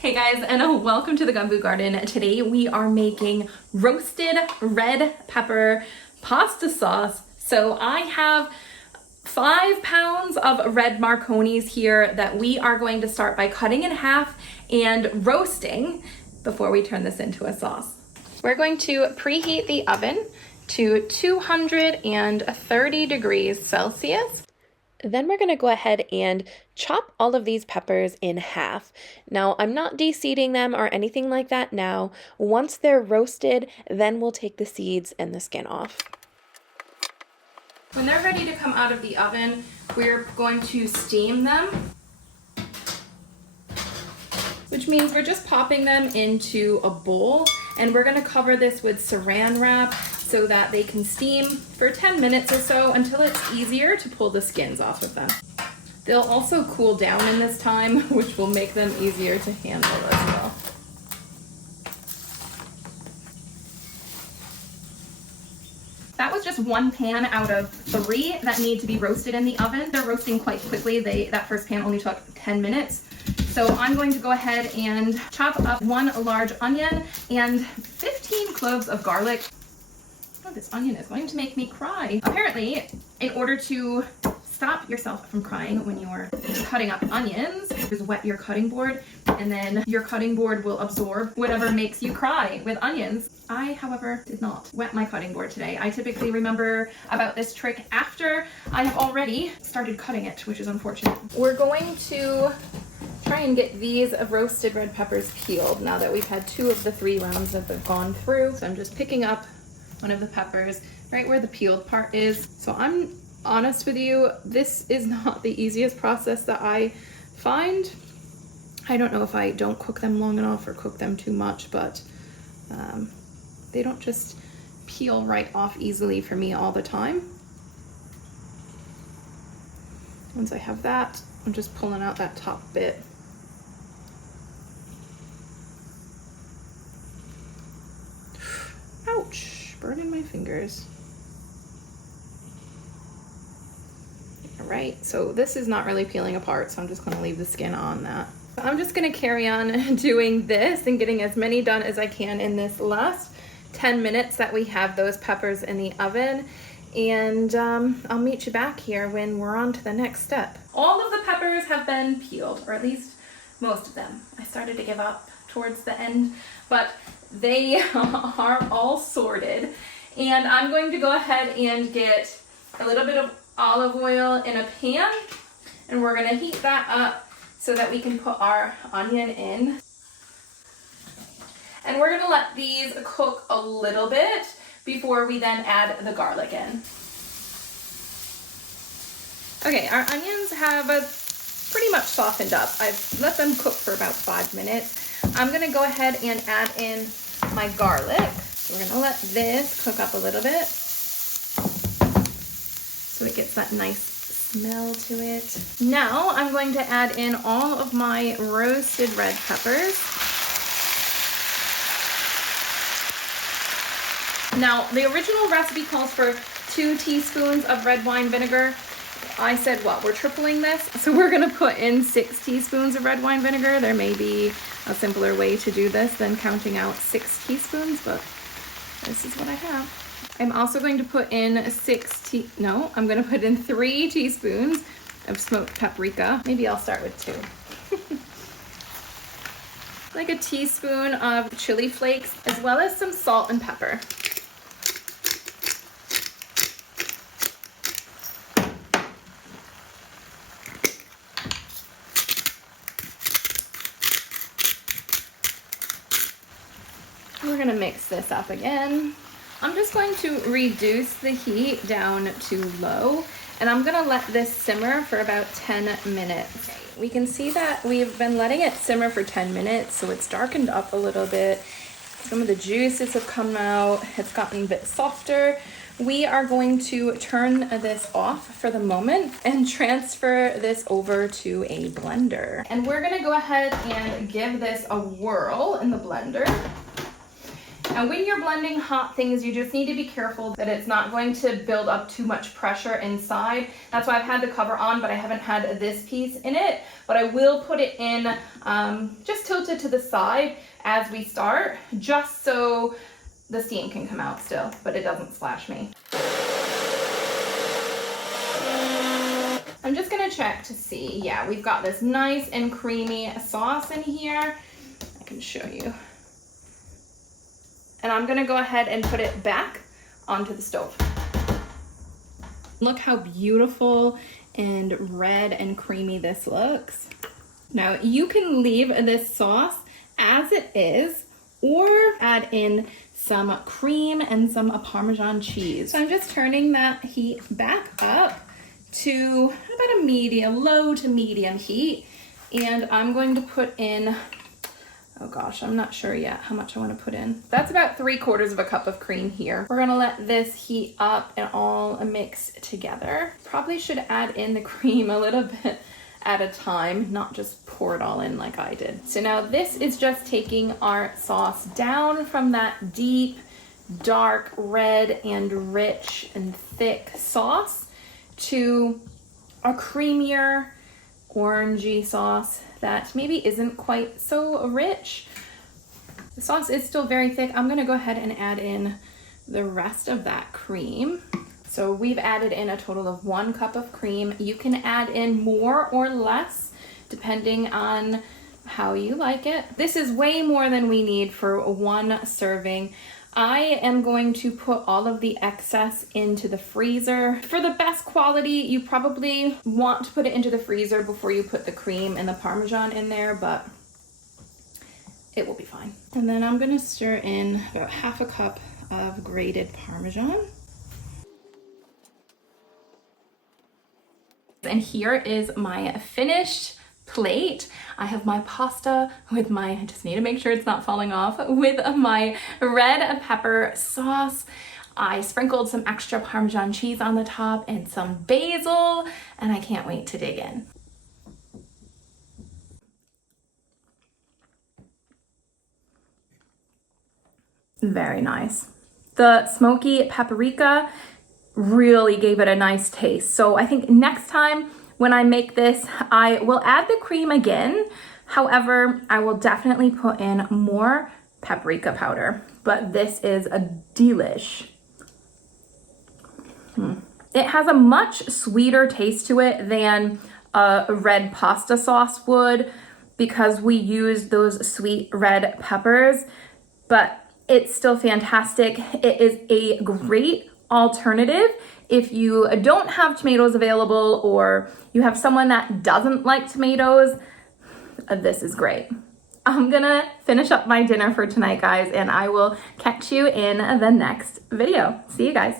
Hey guys, and welcome to the Gumboot Garden. Today we are making roasted red pepper pasta sauce. So I have 5 pounds of red Marconis here that we are going to start by cutting in half and roasting before we turn this into a sauce. We're going to preheat the oven to 230 degrees Celsius. Then we're gonna go ahead and chop all of these peppers in half. Now, I'm not de-seeding them or anything like that now. Once they're roasted, then we'll take the seeds and the skin off. When they're ready to come out of the oven, we're going to steam them, which means we're just popping them into a bowl, and we're gonna cover this with saran wrap so that they can steam for 10 minutes or so until it's easier to pull the skins off of them. They'll also cool down in this time, which will make them easier to handle as well. That was just one pan out of 3 that need to be roasted in the oven. They're roasting quite quickly. That first pan only took 10 minutes. So I'm going to go ahead and chop up 1 large onion and 15 cloves of garlic. Oh, this onion is going to make me cry. Apparently, in order to stop yourself from crying when you're cutting up onions, just wet your cutting board, and then your cutting board will absorb whatever makes you cry with onions. I, however, did not wet my cutting board today. I typically remember about this trick after I have already started cutting it, which is unfortunate. We're going to try and get these roasted red peppers peeled now that we've had 2 of the 3 rounds that they've gone through. So I'm just picking up one of the peppers right where the peeled part is. So I'm honest with you, this is not the easiest process that I find. I don't know if I don't cook them long enough or cook them too much, but they don't just peel right off easily for me all the time. Once I have that, I'm just pulling out that top bit. Ouch! Burning my fingers. All right, so this is not really peeling apart, so I'm just gonna leave the skin on that. I'm just gonna carry on doing this and getting as many done as I can in this last 10 minutes that we have those peppers in the oven. And I'll meet you back here when we're on to the next step. All of the peppers have been peeled, or at least most of them. I started to give up towards the end, but they are all sorted. And I'm going to go ahead and get a little bit of olive oil in a pan, and we're gonna heat that up so that we can put our onion in. And we're gonna let these cook a little bit before we then add the garlic in. Okay, our onions have pretty much softened up. I've let them cook for about 5 minutes. I'm gonna go ahead and add in my garlic. So we're gonna let this cook up a little bit so it gets that nice smell to it. Now I'm going to add in all of my roasted red peppers. Now, the original recipe calls for 2 teaspoons of red wine vinegar. I said, what, we're tripling this? So we're gonna put in 6 teaspoons of red wine vinegar. There may be a simpler way to do this than counting out 6 teaspoons, but this is what I have. I'm also going to put in I'm gonna put in 3 teaspoons of smoked paprika. Maybe I'll start with 2. Like a teaspoon of chili flakes, as well as some salt and pepper. We're gonna mix this up again. I'm just going to reduce the heat down to low, and I'm gonna let this simmer for about 10 minutes. Okay, we can see that we've been letting it simmer for 10 minutes, so it's darkened up a little bit. Some of the juices have come out. It's gotten a bit softer. We are going to turn this off for the moment and transfer this over to a blender. And we're gonna go ahead and give this a whirl in the blender. And when you're blending hot things, you just need to be careful that it's not going to build up too much pressure inside. That's why I've had the cover on, but I haven't had this piece in it. But I will put it in just tilted to the side as we start, just so the steam can come out still, but it doesn't splash me. I'm just gonna check to see, yeah, we've got this nice and creamy sauce in here. I can show you. And I'm gonna go ahead and put it back onto the stove. Look how beautiful and red and creamy this looks. Now you can leave this sauce as it is or add in some cream and some Parmesan cheese. So I'm just turning that heat back up to about a low to medium heat. And I'm going to put in, oh gosh, I'm not sure yet how much I want to put in. That's about 3/4 of a cup of cream here. We're gonna let this heat up and all mix together. Probably should add in the cream a little bit at a time, not just pour it all in like I did. So now this is just taking our sauce down from that deep, dark red and rich and thick sauce to a creamier, orangey sauce that maybe isn't quite so rich. The sauce is still very thick. I'm gonna go ahead and add in the rest of that cream. So we've added in a total of 1 cup of cream. You can add in more or less depending on how you like it. This is way more than we need for 1 serving. I am going to put all of the excess into the freezer. For the best quality, you probably want to put it into the freezer before you put the cream and the Parmesan in there, but it will be fine. And then I'm gonna stir in about 1/2 cup of grated Parmesan. And here is my finished plate. I have my pasta with my, I just need to make sure it's not falling off, with my red pepper sauce. I sprinkled some extra Parmesan cheese on the top and some basil, and I can't wait to dig in. Very nice. The smoky paprika really gave it a nice taste. So I think next time when I make this, I will add the cream again. However, I will definitely put in more paprika powder, but this is a delish. It has a much sweeter taste to it than a red pasta sauce would because we use those sweet red peppers, but it's still fantastic. It is a great alternative if you don't have tomatoes available or you have someone that doesn't like tomatoes. This is great. I'm gonna finish up my dinner for tonight, guys, and I will catch you in the next video. See you guys.